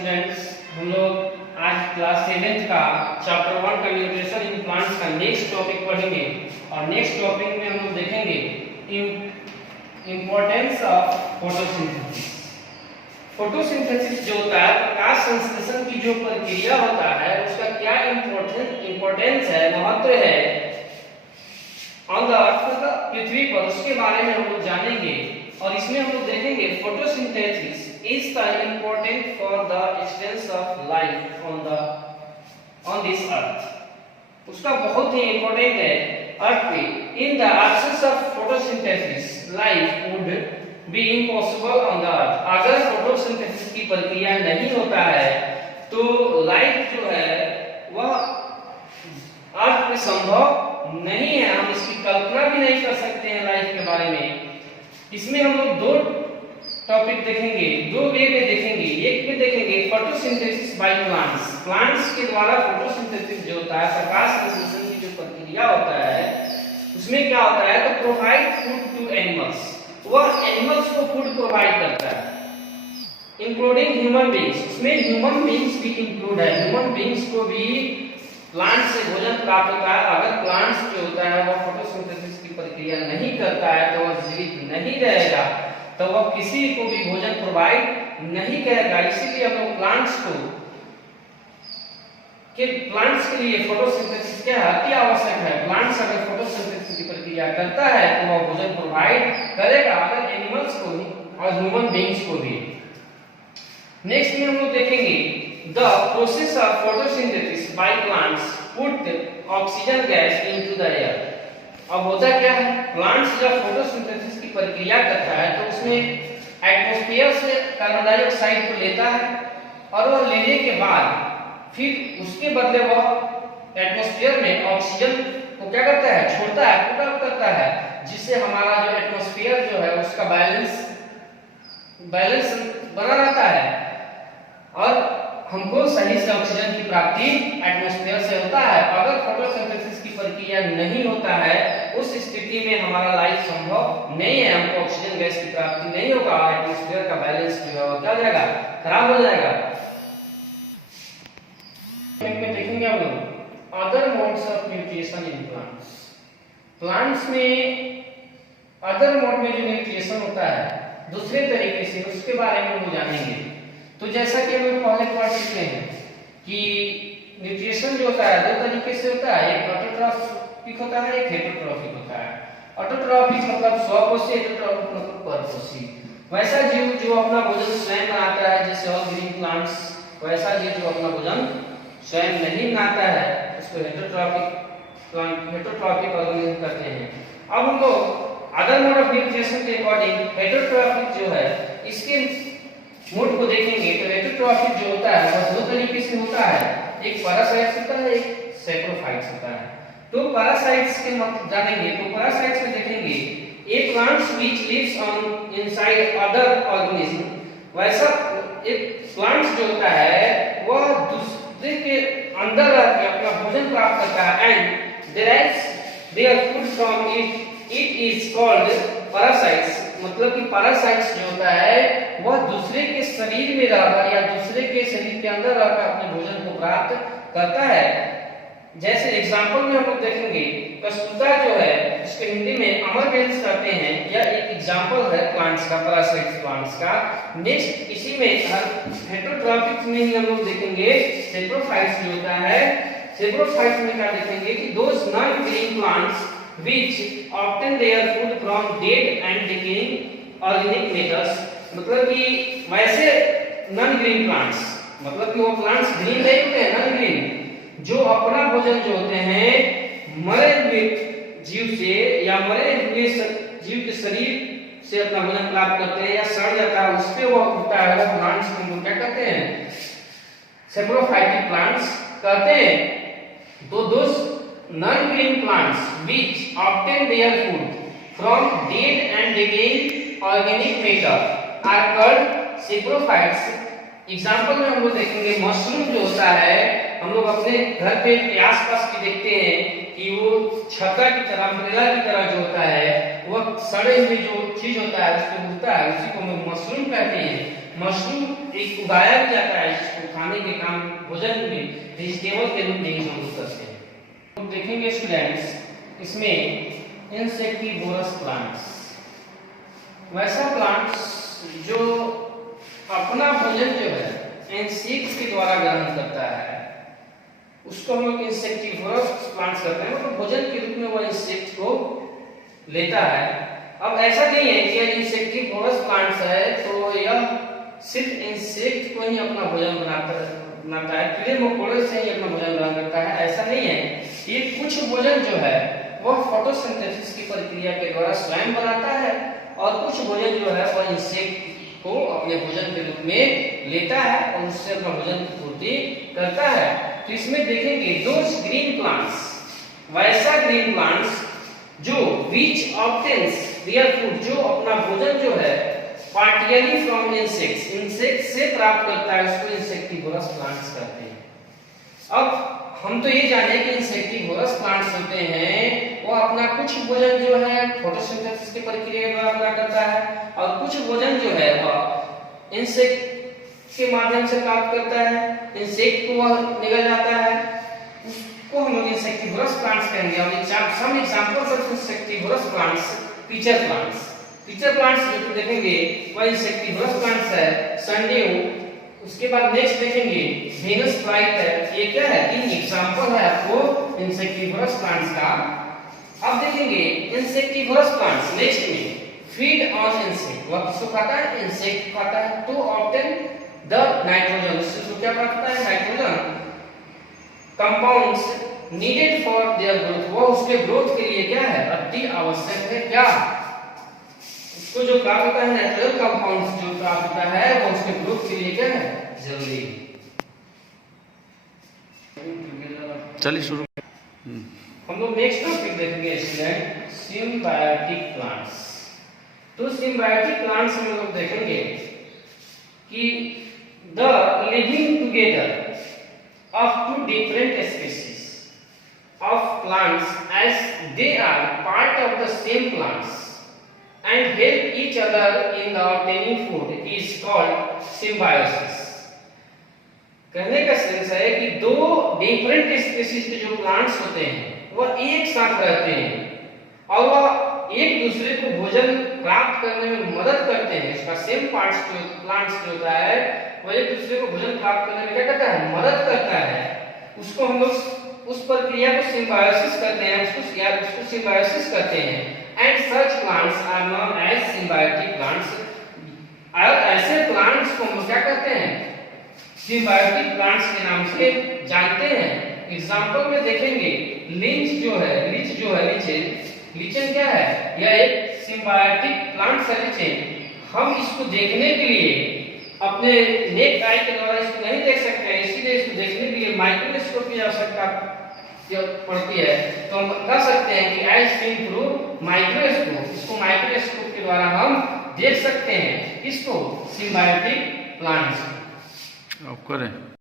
Students, हम लोग आज क्लास 7th का चैप्टर 1 का न्यूट्रिशन इन प्लांट्स का नेक्स्ट टॉपिक पढ़ेंगे और नेक्स्ट टॉपिक में हम लोग देखेंगे इम्पोर्टेंस ऑफ फोटोसिंथेसिस। फोटोसिंथेसिस जो होता है, प्रकाश संश्लेषण की जो प्रक्रिया होता है, उसका क्या इम्पोर्टेंस है, महत्व है ऑन द अर्थ, पृथ्वी पर, उसके बारे में हम लोग जानेंगे। और इसमें हम लोग देखेंगे photosynthesis is the important for the existence of life on this earth। उसका बहुत ही इम्पोर्टेंट है अर्थ पे। in the absence of photosynthesis life would be impossible on the earth। अगर फोटोसिंथेसिस की प्रक्रिया नहीं होता है तो लाइफ जो है वह अर्थ पे संभव नहीं है। हम इसकी कल्पना भी नहीं कर सकते हैं लाइफ के बारे में। इसमें हम लोग दो टॉपिक देखेंगे, दो वे में देखेंगे। एक में देखेंगे फोटोसिंथेसिस बाय प्लांट्स। प्लांट्स के द्वारा फोटोसिंथेसिस जो होता है, प्रकाश संश्लेषण की जो प्रक्रिया होता है, उसमें क्या होता है तो प्रोवाइड फूड टू एनिमल्स। वह एनिमल्स को फूड प्रोवाइड करता है, इंक्लूडिंग ह्यूमन बीइंग्स। उसमें ह्यूमन बीइंग्स भी इंक्लूड है। ह्यूमन बीइंग्स को भी प्लांट से भोजन प्राप्त होता है। अगर प्लांट्स जो होता है वह फोटोसिंथेसिस की प्रक्रिया नहीं करता है तो वह जीवित नहीं रहेगा, तो वह किसी को भी भोजन प्रोवाइड नहीं करेगा। इसीलिए हम लोग प्लांट्स के लिए फोटोसिंथेसिस क्या है, अति आवश्यक है। प्लांट्स अगर फोटोसिंथेसिस की प्रक्रिया करता है तो वह भोजन प्रोवाइड करेगा, अगर एनिमल्स को भी और ह्यूमन बीइंग्स को भी। नेक्स्ट में हम लोग देखेंगे the process of photosynthesis by plants put oxygen gas into the air. अब होता क्या है, प्लांट्स जब फोटोसिंथेसिस की प्रक्रिया करता है तो उसमें एटमॉस्फेयर से कार्बन डाइऑक्साइड को लेता है और वह लेने के बाद फिर उसके बदले वह एटमॉस्फेयर में ऑक्सीजन को क्या करता है, छोड़ता है, पुट आउट करता है, जिससे हमारा जो एटमॉस्फेयर जो है उसका बैलेंस बना रहता है और हमको सही से ऑक्सीजन की प्राप्ति एटमॉस्फेयर से होता है। अगर फोटोसिंथेसिस की प्रक्रिया नहीं होता है उस स्थिति में हमारा लाइफ संभव नहीं है। हमको ऑक्सीजन गैस की प्राप्ति नहीं होगा, एटमॉस्फेयर का बैलेंस जो है क्या हो जाएगा, खराब हो जाएगा। में देखेंगे हम लोग other modes of nutrition in plants. Plants में अदर मोड में जो न्यूट्रिशन होता है दूसरे तरीके से, उसके बारे में हम जानेंगे। तो जैसा कि हम लोग पहले पढ़ चुके हैं कि न्यूट्रिशन जो होता है दो तरीके से होता है, एक ऑटोट्रॉफिक होता है, एक हेटेरोट्रॉफिक होता है। ऑटोट्रॉफिक मतलब स्वपोषी, हेटेरोट्रॉफिक मतलब परपोषी। वैसा जीव जो अपना भोजन स्वयं बनाता है, जैसे ऑल ग्रीन प्लांट्स, वैसा जीव जो अपना भोजन स्वयं नहीं बनाता है उसको हेटेरोट्रॉफिक ऑर्गेनिज्म कहते हैं। अब हम लोग अदर मोड ऑफ न्यूट्रिशन के अकॉर्डिंग हेटेरोट्रॉफिक जो है इसके मोड को देखेंगे। तो हेटेरोट्रॉफिक जो होता है वह दो तरीके से होता है, एक पैरासाइट्स होता है, एक सैप्रोफाइट्स होता है। तो पैरासाइट्स के मतलब जानेंगे तो पैरासाइट्स में देखेंगे a plants which lives on inside other organism. वैसा एक प्लांट्स जो होता है वह दूसरे के अंदर रह के अपना भोजन प्राप्त करता है and derives their food from it is called parasites। मतलब कि पैरासाइट्स जो होता है वह दूसरे के शरीर में रहकर या दूसरे के शरीर के अंदर रहकर अपने भोजन को प्राप्त करता है। जैसे एग्जांपल में हम लोग देखेंगे कस्तूता जो है, इसको हिंदी में अमरबेल्स कहते हैं, यह एक एग्जांपल है प्लांट्स का, पैरासाइट्स प्लांट्स का। नेक्स्ट इसी में हेटेरोट्रॉफिक में ही हम लोग देखेंगे सैप्रोफाइट्स जो होता है। सैप्रोफाइट्स में क्या देखेंगे कि those non green plants which obtain their food from dead and decaying organic matters। मतलब कि वैसे नॉन ग्रीन प्लांट्स, मतलब कि वो प्लांट्स ग्रीन नहीं होते हैं, नॉन ग्रीन, जो अपना भोजन जो होते हैं मरे हुए जीव से या मरे हुए जीव के शरीर से अपना भोजन प्राप्त करते हैं या सड़ जाता है उससे वो होता है, वो प्लांट्स को क्या कहते हैं, सैप्रोफाइटिक प्लांट्स कहते हैं। तो दोस्त non-green plants which obtain their food from dead and decaying organic matter are called saprophytes। Example में हम लोग देखेंगे मशरूम जो होता है, हम लोग अपने घर पे आसपास भी देखते हैं कि वो छत्ता की तरह, अम्ब्रेला की तरह जो होता है वह सड़े हुए जो चीज होता है उस पे उगता है, उसी को हम मशरूम कहते हैं। मशरूम एक उगाया भी जाता है जिसको खाने के काम भोजन में वेजिटेबल के रूप में हम यूज करते हैं। तो देखेंगे स्टूडेंट्स इसमें इंसेक्टिवोरस प्लांट्स, वैसा प्लांट्स जो अपना भोजन जो है इंसेक्ट्स के द्वारा ग्रहण करता है उसको हम लोग इंसेक्टिवोरस प्लांट्स कहते हैं। तो भोजन के रूप में वह इंसेक्ट को लेता है। अब ऐसा नहीं है कि यह इंसेक्टिवोरस प्लांट्स है तो यह सिर्फ इंसेक्ट को ही अपना भोजन बनाता है, कीड़े मकोड़े से ही अपना भोजन ग्रहण करता है, ऐसा नहीं है। ये कुछ भोजन जो है वह फोटोसिंथेसिस की प्रक्रिया के द्वारा स्वयं बनाता है और कुछ भोजन जो है वह इंसेक्ट को अपने भोजन के रूप में लेता है और उससे अपना भोजन की पूर्ति करता है। तो इसमें देखेंगे दोज ग्रीन प्लांट्स, वैसा ग्रीन प्लांट्स जो विच ऑब्टेन्स देयर फूड, जो अपना भोजन जो है पार्टियली फ्रॉम इंसेक्ट्स, इंसेक्ट से प्राप्त करता है, उसको इंसेक्टिवोरस प्लांट्स कहते हैं। अब हम तो ये जाने कि इंसेक्टिवोरस प्लांट्स होते हैं वो अपना कुछ भोजन जो है फोटोसिंथेसिस की प्रक्रिया के द्वारा पूरा करता है और कुछ भोजन जो है वह इंसेक्ट के माध्यम से प्राप्त करता है, इंसेक्ट को वह निगल जाता है, उसको हम लोग इंसेक्टिवोरस प्लांट्स कहेंगे। और some examples of insectivorous plants, pitcher plants, pitcher plants जो देखेंगे वह इंसेक्टिवोरस प्लांट्स है, सनड्यू, उसके बाद नेक्स्ट देखेंगे वेनस फ्लाइट है। ये क्या है, तीन एग्जांपल है आपको इंसेक्टिवोरस प्लांट्स का। अब देखेंगे इंसेक्टिवोरस प्लांट्स नेक्स्ट में फीड ऑन इंसेक्ट, वह किसको खाता है, इंसेक्ट खाता है, टू ऑब्टेन द नाइट्रोजन, उससे क्या प्राप्त होता है, nitrogen compounds needed for their growth, वो उसके ग्रोथ के लिए क्या है, अति आवश्यक है। क्या उसको जो प्राप्त होता है नेचुरल कंपाउंड्स जो प्राप्त होता है वो उसके ग्रोथ के लिए क्या है, जरूरी है। चलिए शुरू। हम लोग नेक्स्ट टॉपिक देखेंगे स्टूडेंट, सिम्बायोटिक प्लांट्स। तो सिम्बायोटिक प्लांट्स में लोग देखेंगे कि the living together of two different species of plants as they are part of the same plants and help each other in the obtaining food is called symbiosis। कहने का sense है कि दो different species के जो plants होते हैं वह एक साथ रहते हैं और वह एक दूसरे को भोजन प्राप्त करने में मदद करते हैं। इसका सेम पार्ट्स जो प्लांट्स जो होता है वह एक दूसरे को भोजन प्राप्त करने में क्या करता है, मदद करता है। उसको हम लोग उस प्रक्रिया को सिम्बायोसिस कहते हैं, उसको सिम्बायोसिस कहते हैं। And such plants are known as symbiotic plants. और ऐसे प्लांट्स को हम क्या कहते हैं, सिम्बायोटिक प्लांट्स के नाम से जानते हैं। एग्जांपल में देखेंगे लीच जो है, लीचेन क्या है, यह एक सिम्बायोटिक प्लांट है। हम इसको देखने के लिए अपने नेक आई के द्वारा इसको नहीं देख सकते हैं, इसीलिए इसको देखने के लिए माइक्रोस्कोप की आवश्यकता पड़ती है। तो हम कह सकते हैं कि एज सीन थ्रू माइक्रोस्कोप, इसको माइक्रोस्कोप के द्वारा हम देख सकते हैं, इसको सिम्बायोटिक प्लांट्स। आप करें।